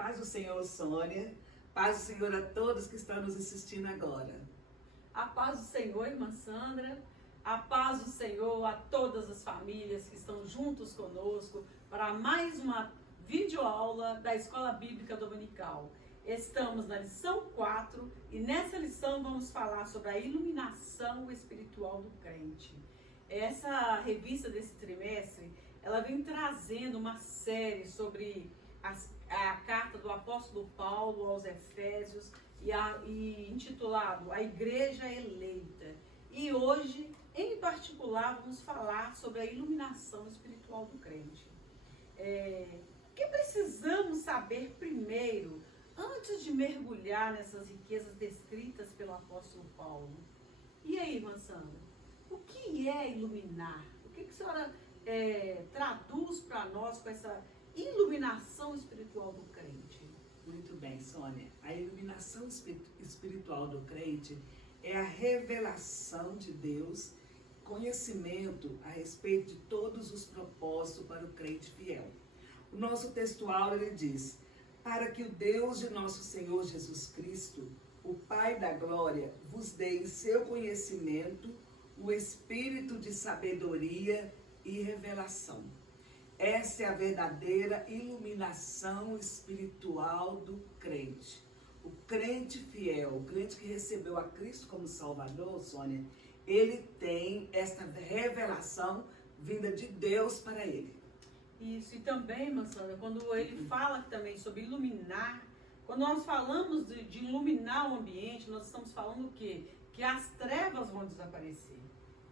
paz do Senhor, Sônia. Paz do Senhor a todos que estão nos assistindo agora. A paz do Senhor, irmã Sandra. A paz do Senhor a todas as famílias que estão juntos conosco para mais uma videoaula da Escola Bíblica Dominical. Estamos na lição 4 e nessa lição vamos falar sobre a iluminação espiritual do crente. Essa revista desse trimestre, ela vem trazendo uma série sobre a carta do apóstolo Paulo aos Efésios e intitulado A Igreja Eleita. E hoje, em particular, vamos falar sobre a iluminação espiritual do crente. O que precisamos saber primeiro, antes de mergulhar nessas riquezas descritas pelo apóstolo Paulo? E aí, irmã Sandra, o que é iluminar? O que a senhora traduz para nós com essa iluminação espiritual do crente? Muito bem, Sônia. A iluminação espiritual do crente é a revelação de Deus, conhecimento a respeito de todos os propósitos para o crente fiel. O nosso textual, ele diz: para que o Deus de nosso Senhor Jesus Cristo, o Pai da glória, vos dê em seu conhecimento o espírito de sabedoria e revelação. Essa é a verdadeira iluminação espiritual do crente. O crente fiel, o crente que recebeu a Cristo como Salvador, Sônia, ele tem esta revelação vinda de Deus para ele. Isso, e também, irmã Sandra, quando ele fala também sobre iluminar, quando nós falamos de iluminar o ambiente, nós estamos falando o quê? Que as trevas vão desaparecer,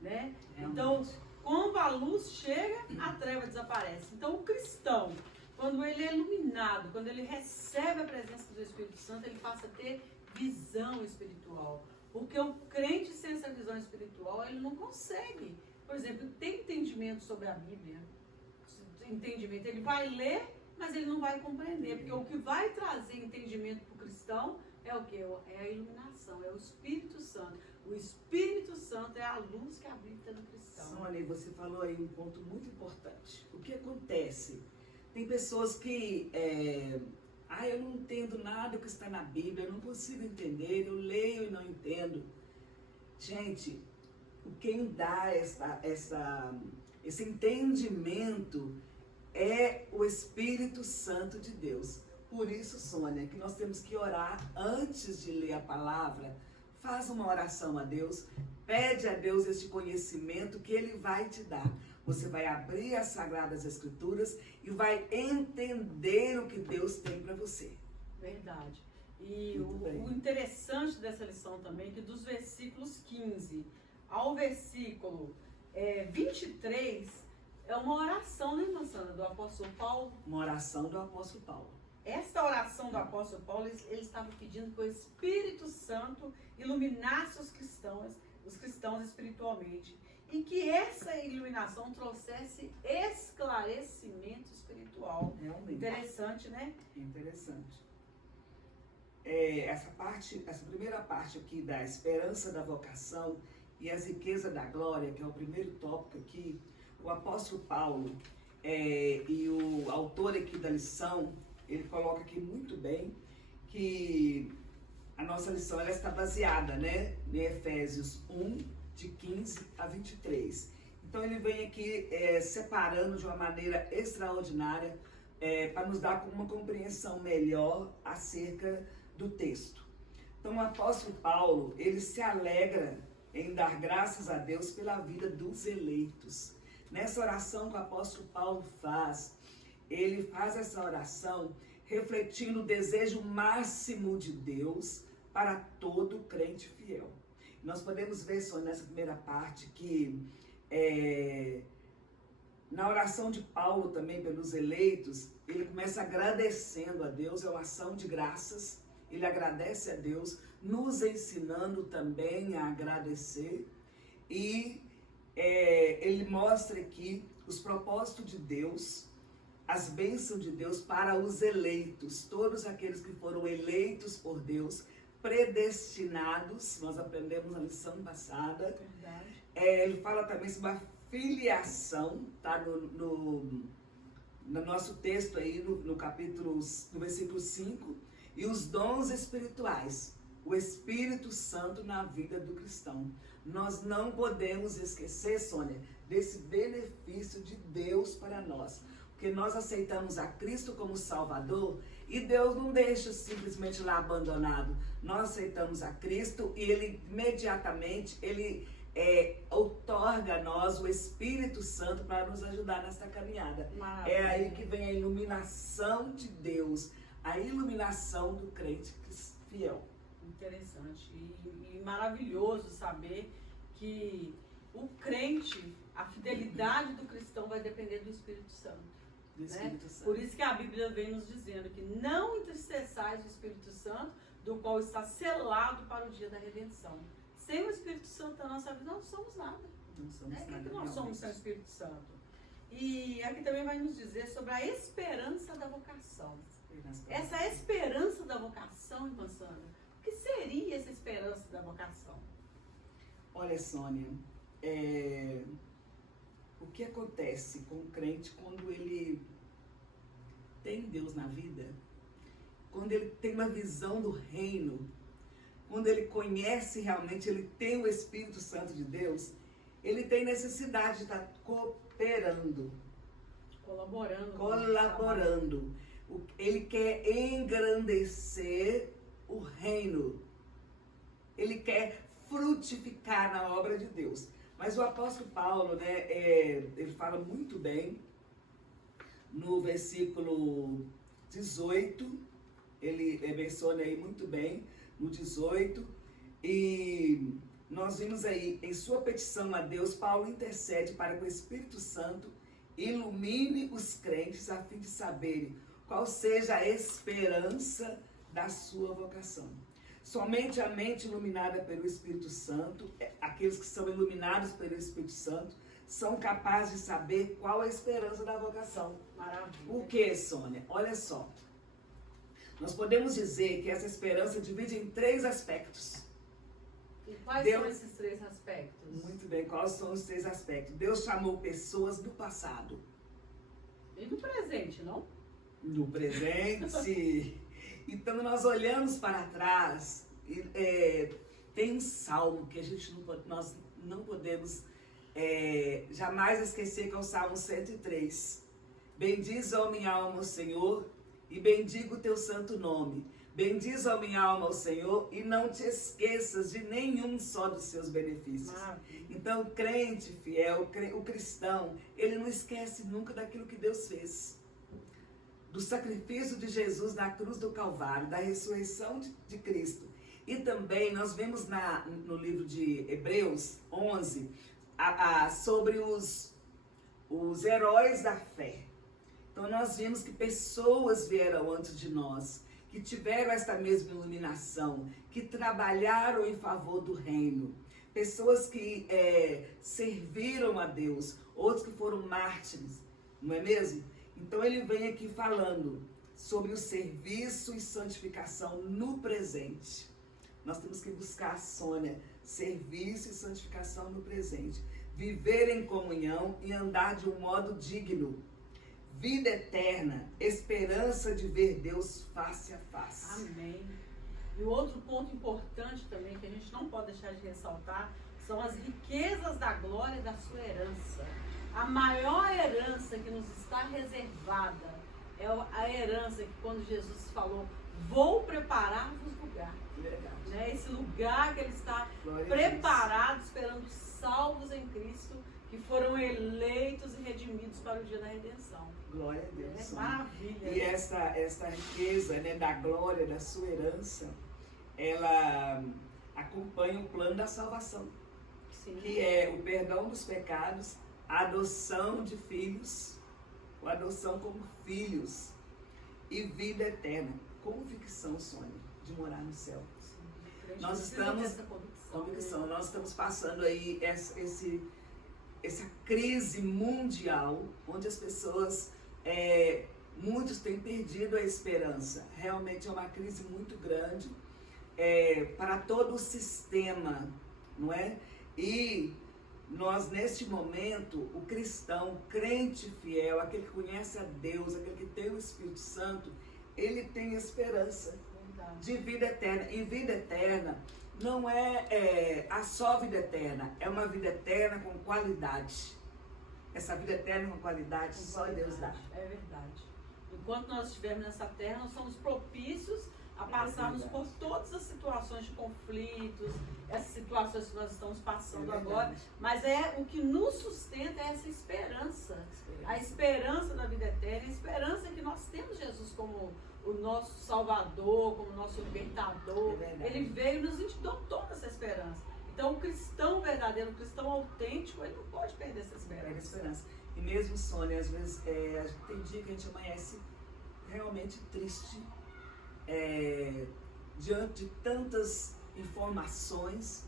né? Então, quando a luz chega, a treva desaparece. Então, o cristão, quando ele é iluminado, quando ele recebe a presença do Espírito Santo, ele passa a ter visão espiritual. Porque o crente sem essa visão espiritual, ele não consegue, por exemplo, ter entendimento sobre a Bíblia. Entendimento, ele vai ler, mas ele não vai compreender. Porque o que vai trazer entendimento para o cristão é o quê? É a iluminação, é o Espírito Santo. O Espírito Santo é a luz que habita no cristão. Sônia, você falou aí um ponto muito importante. O que acontece? Tem pessoas que, eu não entendo nada do que está na Bíblia, eu não consigo entender, eu leio e não entendo. Gente, quem dá esse entendimento é o Espírito Santo de Deus. Por isso, Sônia, que nós temos que orar antes de ler a palavra. Faz uma oração a Deus, pede a Deus este conhecimento que Ele vai te dar. Você vai abrir as Sagradas Escrituras e vai entender o que Deus tem para você. Verdade. E o interessante dessa lição também é que dos versículos 15 ao versículo 23 é uma oração, né, irmã Sandra, do apóstolo Paulo? Uma oração do apóstolo Paulo. Esta oração do apóstolo Paulo, ele estava pedindo que o Espírito Santo iluminasse os cristãos espiritualmente. E que essa iluminação trouxesse esclarecimento espiritual. Realmente. Interessante, né? Interessante. Essa primeira parte aqui da esperança da vocação e as riquezas da glória, que é o primeiro tópico aqui, o apóstolo Paulo e o autor aqui da lição, ele coloca aqui muito bem que a nossa lição ela está baseada, né, em Efésios 1, de 15 a 23. Então ele vem aqui separando de uma maneira extraordinária para nos dar uma compreensão melhor acerca do texto. Então o apóstolo Paulo, ele se alegra em dar graças a Deus pela vida dos eleitos. Nessa oração que o apóstolo Paulo faz, ele faz essa oração refletindo o desejo máximo de Deus para todo crente fiel. Nós podemos ver só nessa primeira parte que na oração de Paulo também pelos eleitos, ele começa agradecendo a Deus, é uma ação de graças, ele agradece a Deus, nos ensinando também a agradecer e ele mostra aqui os propósitos de Deus, as bênçãos de Deus para os eleitos, todos aqueles que foram eleitos por Deus, predestinados, nós aprendemos na lição passada. Ele fala também sobre a filiação, tá no nosso texto aí, no versículo 5, e os dons espirituais, o Espírito Santo na vida do cristão. Nós não podemos esquecer, Sônia, desse benefício de Deus para nós. Porque nós aceitamos a Cristo como Salvador e Deus não deixa simplesmente lá abandonado. Nós aceitamos a Cristo e Ele imediatamente, Ele outorga a nós o Espírito Santo para nos ajudar nessa caminhada. Maravilha. É aí que vem a iluminação de Deus, a iluminação do crente fiel. Interessante e maravilhoso saber que o crente, a fidelidade do cristão vai depender do Espírito Santo. Do Espírito Santo. Por isso que a Bíblia vem nos dizendo que não entristeçais o Espírito Santo, do qual está selado para o dia da redenção. Sem o Espírito Santo na nossa vida, não somos nada. Não somos O nada, que nós somos sem o Espírito Santo? E aqui também vai nos dizer sobre a esperança da vocação. Essa esperança da vocação, irmã Sandra, o que seria essa esperança da vocação? Olha, Sônia, o que acontece com o crente quando ele tem Deus na vida, quando ele tem uma visão do reino, quando ele conhece realmente, ele tem o Espírito Santo de Deus, ele tem necessidade de estar cooperando, colaborando. Ele quer engrandecer o reino, ele quer frutificar na obra de Deus. Mas o apóstolo Paulo, né, ele fala muito bem no versículo 18, ele menciona aí muito bem no 18, e nós vimos aí, em sua petição a Deus, Paulo intercede para que o Espírito Santo ilumine os crentes a fim de saberem qual seja a esperança da sua vocação. Somente a mente iluminada pelo Espírito Santo, aqueles que são iluminados pelo Espírito Santo, são capazes de saber qual é a esperança da vocação. Maravilha. O que, Sônia? Olha só. Nós podemos dizer que essa esperança divide em 3 aspectos. E quais são esses 3 aspectos? Muito bem, quais são os 3 aspectos? Deus chamou pessoas do passado. E do presente, não? No presente. Então nós olhamos para trás, tem um salmo que nós não podemos jamais esquecer, que é o Salmo 103. Bendiz, ó minha alma, o Senhor, e bendiga o teu santo nome. Bendiz, ó minha alma, o Senhor, e não te esqueças de nenhum só dos seus benefícios. Então, o crente fiel, o cristão, ele não esquece nunca daquilo que Deus fez. Do sacrifício de Jesus na cruz do Calvário, da ressurreição de Cristo. E também nós vemos no livro de Hebreus 11 sobre os heróis da fé. Então nós vimos que pessoas vieram antes de nós, que tiveram esta mesma iluminação, que trabalharam em favor do reino. Pessoas que serviram a Deus, outros que foram mártires, não é mesmo? Então ele vem aqui falando sobre o serviço e santificação no presente. Nós temos que buscar, Sônia, serviço e santificação no presente. Viver em comunhão e andar de um modo digno. Vida eterna, esperança de ver Deus face a face. Amém. E o outro ponto importante também, que a gente não pode deixar de ressaltar, são as riquezas da glória da sua herança. A maior herança que nos está reservada é a herança que, quando Jesus falou, vou preparar-vos lugar. Né? Esse lugar que ele está preparado, esperando salvos em Cristo, que foram eleitos e redimidos para o dia da redenção. Glória a Deus. Maravilha. E essa riqueza, né, da glória, da sua herança, ela acompanha o plano da salvação. Sim. Que é o perdão dos pecados, a adoção de filhos, a adoção como filhos e vida eterna. Convicção, Sônia, de morar no céu. Sim, nós estamos convicção, nós estamos passando aí essa crise mundial, onde as pessoas, muitos têm perdido a esperança. Realmente é uma crise muito grande para todo o sistema, não é? E nós neste momento, o cristão, o crente fiel, aquele que conhece a Deus, aquele que tem o Espírito Santo, ele tem esperança de vida eterna. E vida eterna não é a só vida eterna, é uma vida eterna com qualidade. Essa vida eterna com qualidade só Deus dá. É verdade. Enquanto nós estivermos nessa terra, nós somos propícios a passarmos por todas as situações de conflitos, essas situações que nós estamos passando agora, mas o que nos sustenta é essa esperança. A esperança da vida eterna, a esperança que nós temos Jesus como o nosso Salvador, como o nosso Libertador. Ele veio e nos dotou dessa esperança. Então, o cristão verdadeiro, o cristão autêntico, ele não pode perder essa esperança. E mesmo, Sônia, às vezes, tem dia que a gente amanhece realmente triste, diante de tantas informações,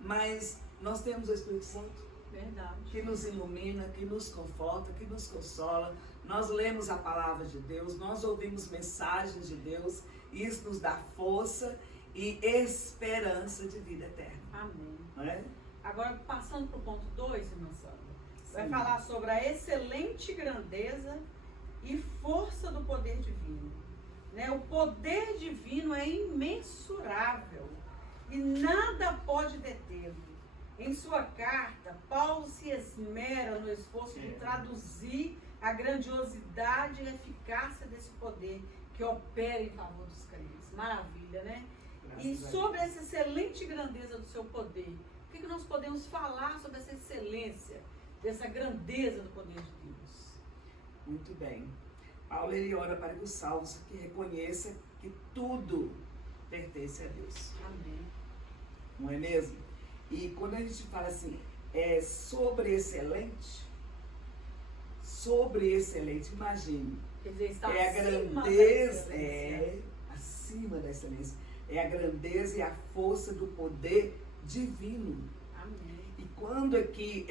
mas nós temos o Espírito Santo. Verdade. Que nos ilumina, que nos conforta, que nos consola. Nós lemos a palavra de Deus, nós ouvimos mensagens de Deus, e isso nos dá força e esperança de vida eterna. Amém. Não é? Agora, passando para o ponto 2, irmã Sandra, vai Sim. falar sobre a excelente grandeza e força do poder divino. Né? O poder divino é imensurável e nada pode detê-lo. Em sua carta, Paulo se esmera no esforço de traduzir a grandiosidade e eficácia desse poder que opera em favor dos crentes. Maravilha, né? E sobre essa excelente grandeza do seu poder, o que nós podemos falar sobre essa excelência, dessa grandeza do poder de Deus? Muito bem. Paulo, ele ora para que os salvos que reconheça que tudo pertence a Deus. Amém. Não é mesmo? E quando a gente fala assim, sobre excelente, imagine. Quer dizer, está A grandeza, acima da excelência. É a grandeza e a força do poder divino. Amém. E quando aqui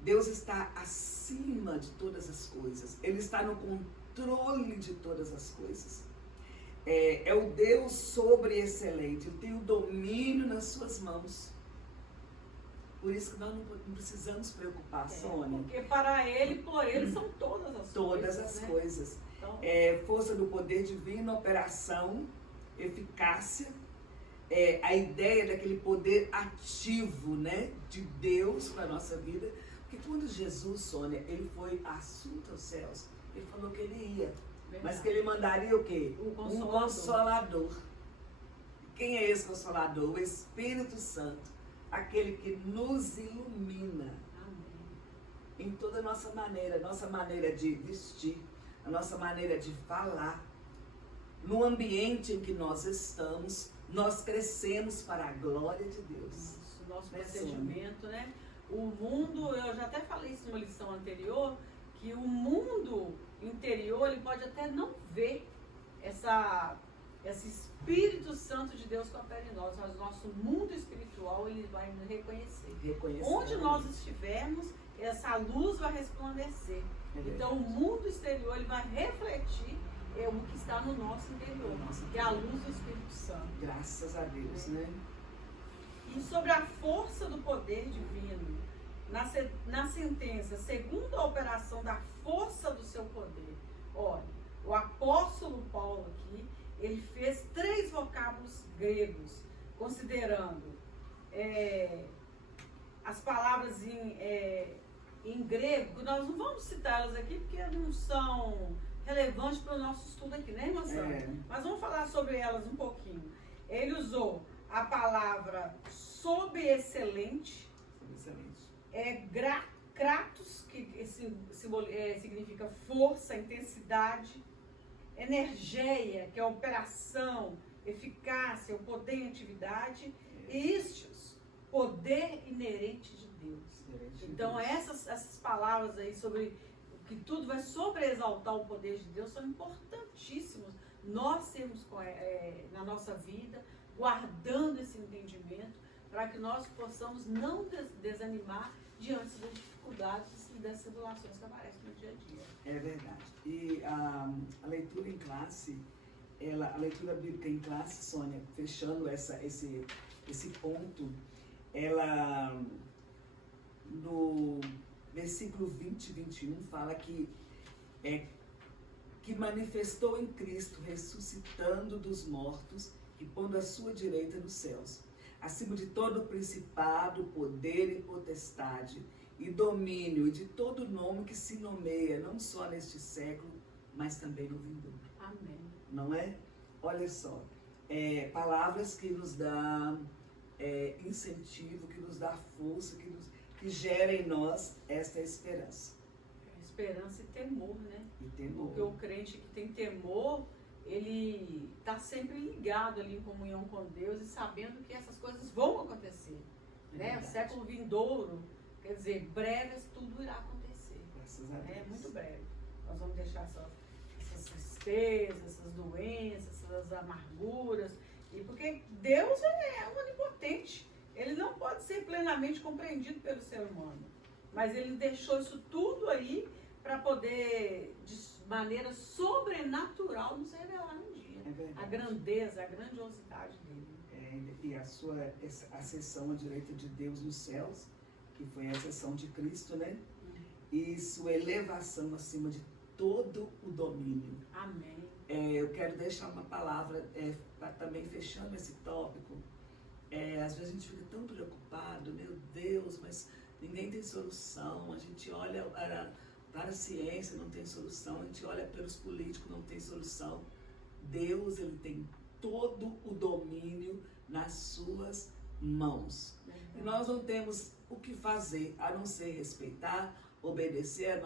Deus está acima de todas as coisas, Ele está no controle de todas as coisas. É o Deus sobre-excelente, Ele tem o domínio nas suas mãos. Por isso que nós não precisamos preocupar, Sônia. Porque para Ele, por Ele, são todas as coisas. Todas as coisas. Então, Força do poder divino, operação, eficácia, a ideia daquele poder ativo, né, de Deus para a nossa vida. Porque quando Jesus, Sônia, Ele foi assunto aos céus, Ele falou que Ele ia. verdade. Mas que Ele mandaria o quê? Um Consolador. Um Consolador. Quem é esse Consolador? O Espírito Santo. Aquele que nos ilumina. Amém. Em toda a nossa maneira de vestir, a nossa maneira de falar. No ambiente em que nós estamos, nós crescemos para a glória de Deus. Isso, nosso procedimento, né? O mundo, eu já até falei isso numa lição anterior, que o mundo interior, ele pode até não ver esse Espírito Santo de Deus que opera em nós, mas o nosso mundo espiritual, ele vai nos reconhecer. Onde nós estivermos, essa luz vai resplandecer. Então, o mundo exterior, ele vai refletir o que está no nosso interior, que é a luz do Espírito Santo. Graças a Deus, né? E sobre a força do poder divino, na sentença, segundo a operação da força do seu poder, olha, o apóstolo Paulo aqui, ele fez 3 vocábulos gregos, considerando as palavras em grego, nós não vamos citá-las aqui porque não são relevantes para o nosso estudo aqui, né, irmã Sandra? Mas vamos falar sobre elas um pouquinho. Ele usou a palavra sobreexcelente, kratos, que significa força, intensidade, energeia, que é operação, eficácia, o poder em atividade, e istos, poder inerente de Deus. Então, essas palavras aí sobre que tudo vai sobreexaltar o poder de Deus são importantíssimos. Nós temos na nossa vida, guardando esse entendimento, para que nós possamos não desanimar diante das dificuldades e das tribulações que aparecem no dia a dia. É verdade. E a leitura em classe, a leitura bíblica em classe, Sônia, fechando esse ponto, ela, no versículo 20 e 21, fala que manifestou em Cristo, ressuscitando dos mortos e pondo a sua direita nos céus, acima de todo principado, poder e potestade, e domínio, e de todo nome que se nomeia, não só neste século, mas também no vindouro. Amém. Não é? Olha só, palavras que nos dão incentivo, que nos dá força, que gera em nós esta esperança. Esperança e temor, né? E temor. Porque o crente que tem temor, ele está sempre ligado ali em comunhão com Deus e sabendo que essas coisas vão acontecer. Né? O século vindouro, quer dizer, breves tudo irá acontecer. Graças a Deus. É muito breve. Nós vamos deixar essas tristezas, essas doenças, essas amarguras. E porque Deus é onipotente. Ele não pode ser plenamente compreendido pelo ser humano. Mas ele deixou isso tudo aí para poder, de maneira sobrenatural, nos revelar um dia. É a grandeza, a grandiosidade dele. E a sua ascensão à direita de Deus nos céus, que foi a ascensão de Cristo, né? E sua elevação acima de todo o domínio. Amém. Eu quero deixar uma palavra, também fechando esse tópico. Às vezes a gente fica tão preocupado, meu Deus, mas ninguém tem solução. A gente olha para a ciência, não tem solução. A gente olha pelos políticos, não tem solução. Deus, ele tem todo o domínio nas suas mãos. E nós não temos o que fazer, a não ser respeitar, obedecer os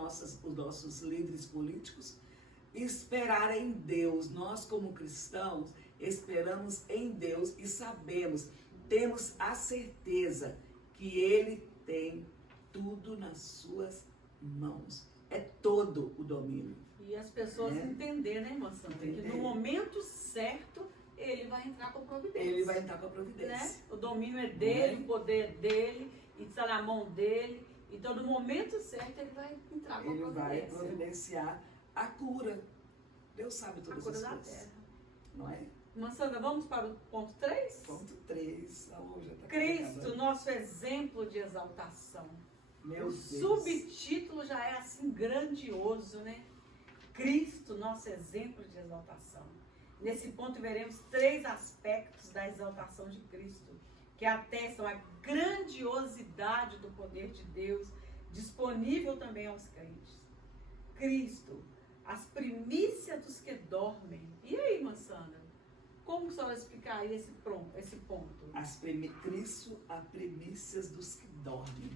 nossos líderes políticos, esperar em Deus. Nós, como cristãos, esperamos em Deus e sabemos, temos a certeza que Ele tem tudo nas suas mãos. É todo o domínio. E as pessoas entender, né, irmã Sandra? Que no momento certo, ele vai entrar com providência. Ele vai entrar com a providência. Né? O domínio é dele, o poder é dele, e está na mão dele. Então, no momento certo, ele vai entrar com a providência. Ele vai providenciar a cura. Deus sabe todas as coisas. A cura da terra. Não é? Irmã Sandra, vamos para o ponto 3? Ponto 3. Cristo, nosso exemplo de exaltação. Meu Deus. O subtítulo já é assim grandioso, né? Cristo, nosso exemplo de exaltação. Nesse ponto veremos 3 aspectos da exaltação de Cristo, que atestam a grandiosidade do poder de Deus, disponível também aos crentes. Cristo, as primícias dos que dormem. E aí, irmã Sandra? Como a senhora explicaria esse ponto? Cristo, as primícias dos que dormem.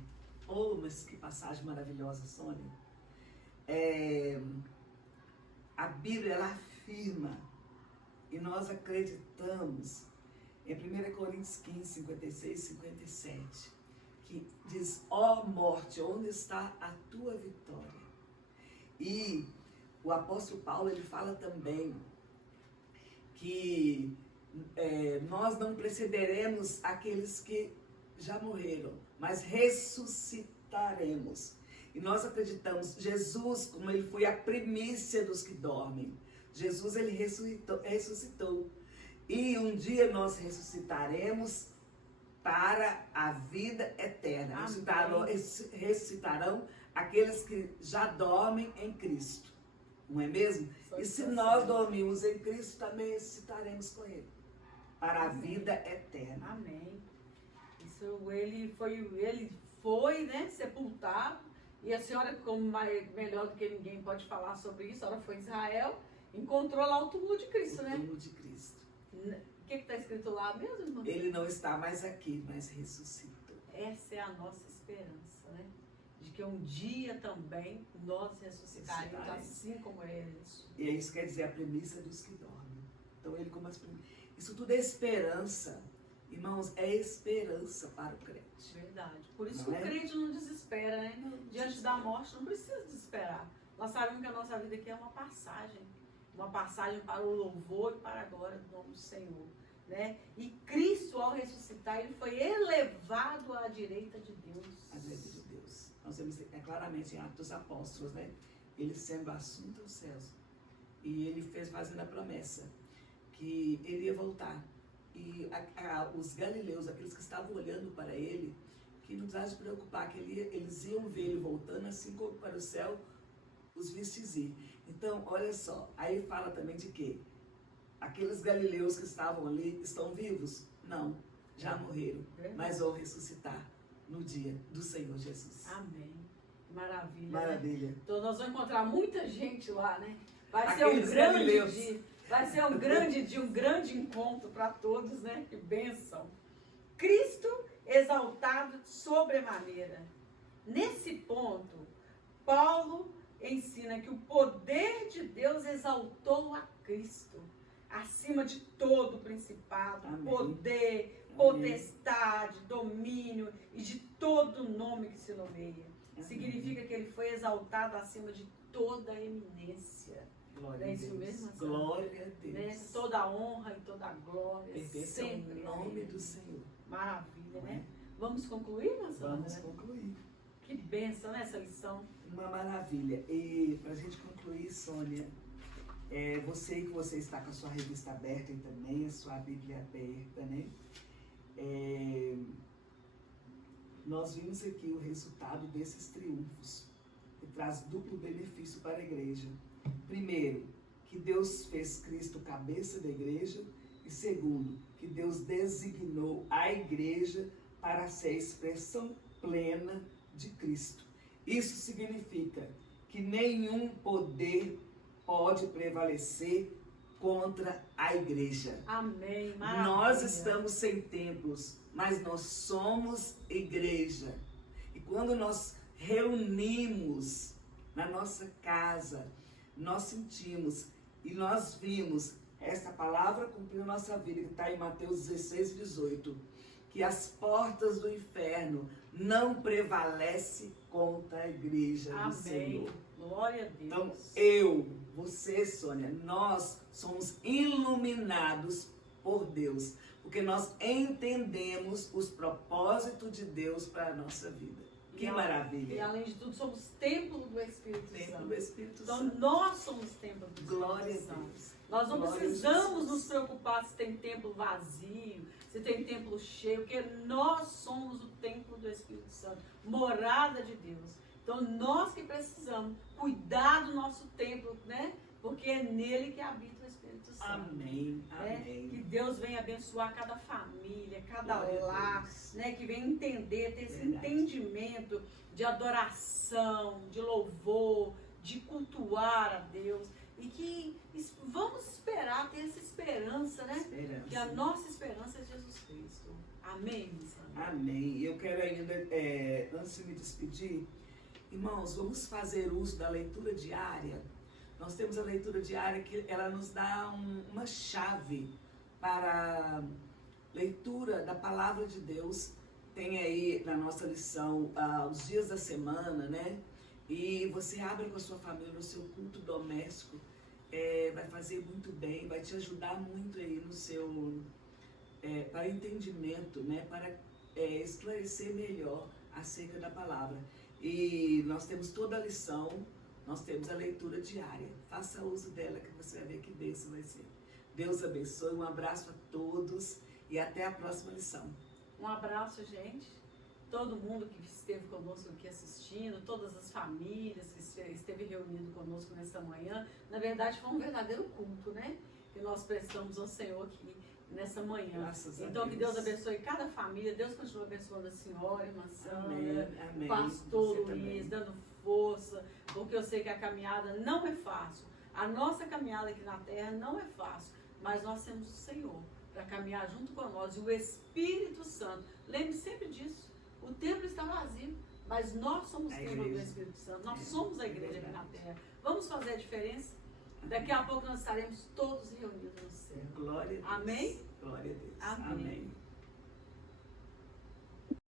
Oh, mas que passagem maravilhosa, Sônia. A Bíblia, ela afirma, e nós acreditamos, em 1 Coríntios 15, 56 e 57, que diz, ó morte, onde está a tua vitória? E o apóstolo Paulo, ele fala também que nós não precederemos aqueles que já morreram, mas ressuscitaremos. E nós acreditamos, Jesus, como ele foi a primícia dos que dormem, Jesus, ele ressuscitou. E um dia nós ressuscitaremos para a vida eterna. Ressuscitarão aqueles que já dormem em Cristo. Não é mesmo? E se nós dormimos em Cristo, também ressuscitaremos com Ele. Para a vida eterna. Amém. Isso, ele foi, né, sepultado. E a senhora, como melhor do que ninguém pode falar sobre isso, a senhora foi em Israel, encontrou lá o túmulo de Cristo, né? O túmulo de Cristo. O que está escrito lá mesmo, irmã? Ele não está mais aqui, mas ressuscitou. Essa é a nossa esperança, né? De que um dia também nós ressuscitaremos assim como ele. E isso quer dizer a premissa dos que dormem. Então ele como as premissas. Isso tudo é esperança. Irmãos, é esperança para o crente. Verdade. Por isso que o crente não desespera, né? Diante da morte não precisa desesperar. Nós sabemos que a nossa vida aqui é uma passagem para o louvor e para a glória do nome do Senhor, né? E Cristo, ao ressuscitar, ele foi elevado à direita de Deus. À direita de Deus. Nós vemos claramente em Atos dos Apóstolos, né? Ele sendo assunto aos céus. E ele fazendo a promessa que ele ia voltar E os galileus, aqueles que estavam olhando para ele, que nos faz preocupar, que eles iam ver ele voltando, assim como para o céu os vistes ir. Então, olha só, aí fala também de quê? Aqueles galileus que estavam ali estão vivos? Não, já morreram, mas vão ressuscitar no dia do Senhor Jesus. Amém. Maravilha. Maravilha. Né? Então nós vamos encontrar muita gente lá, né? Vai Aqueles ser um grande galileus. dia. Vai ser um grande dia, um grande encontro para todos, né? Que bênção. Cristo exaltado sobremaneira. Nesse ponto, Paulo ensina que o poder de Deus exaltou a Cristo acima de todo principado, Amém. poder, Amém. potestade, domínio e de todo nome que se nomeia. Amém. Significa que ele foi exaltado acima de toda a eminência. Glória É a isso Deus. mesmo, Glória a Deus. Né? Toda a honra e toda a glória Pertence sempre ao a nome Ele. do Senhor. Maravilha, Não né? é? Vamos concluir, Marcela? Vamos concluir. Que bênção, né, essa lição? Uma maravilha. E para a gente concluir, Sônia, você que você está com a sua revista aberta e também a sua Bíblia aberta, né? Nós vimos aqui o resultado desses triunfos, que traz duplo benefício para a igreja. Primeiro, que Deus fez Cristo cabeça da igreja. E segundo, que Deus designou a igreja para ser a expressão plena de Cristo. Isso significa que nenhum poder pode prevalecer contra a igreja. Amém. Maravilha. Nós estamos sem templos, mas nós somos igreja. E quando nós reunimos na nossa casa, nós sentimos e nós vimos essa palavra cumprir a nossa vida, que está em Mateus 16, 18, que as portas do inferno não prevalecem contra a igreja do Amém. Senhor. Glória a Deus. Então, você, Sônia, nós somos iluminados por Deus, porque nós entendemos os propósitos de Deus para a nossa vida. Que maravilha. E além de tudo, somos templo do Espírito Templo Santo. do Espírito Então, Santo. nós somos templo do Glória Espírito a Santo. Deus. Nós não Glória a precisamos Jesus. nos preocupar se tem templo vazio, se tem templo cheio, porque nós somos o templo do Espírito Santo, morada de Deus. Então, nós que precisamos cuidar do nosso templo, né? Porque é nele que habita o Espírito Santo. Amém. Né? Amém. Que Deus venha abençoar cada família, cada Glória a lar, Deus. né? Que venha entender, ter esse Verdade. entendimento de adoração, de louvor, de cultuar a Deus. E que vamos esperar, ter essa esperança, né? Esperança. Que a nossa esperança é Jesus Cristo. Amém, Sandra? Amém. Eu quero ainda, antes de me despedir, irmãos, vamos fazer uso da leitura diária. Nós temos a leitura diária que ela nos dá uma chave para a leitura da palavra de Deus. Tem aí na nossa lição os dias da semana, né? E você abre com a sua família no seu culto doméstico, vai fazer muito bem, vai te ajudar muito aí no seu para entendimento, né? Para esclarecer melhor acerca da palavra. E nós temos toda a lição, nós temos a leitura diária. Faça uso dela que você vai ver que bênção vai ser. Deus abençoe, um abraço a todos e até a próxima lição. Um abraço, gente. Todo mundo que esteve conosco aqui assistindo, todas as famílias que esteve reunindo conosco nesta manhã. Na verdade, foi um verdadeiro culto, né? Que nós prestamos ao Senhor aqui nessa manhã. Graças a Então, que Deus. Deus abençoe cada família. Deus continue abençoando a senhora, irmã Sandra, Amém. o pastor Você Luiz, também. dando força, porque eu sei que a caminhada não é fácil. A nossa caminhada aqui na terra não é fácil, mas nós temos o Senhor para caminhar junto com nós e o Espírito Santo. Lembre sempre disso. O templo está vazio, mas nós somos o templo do Espírito Santo. Nós somos a igreja aqui na terra. Vamos fazer a diferença? Daqui a pouco nós estaremos todos reunidos no céu. Glória a Deus. Amém? Glória a Deus. Amém. Amém.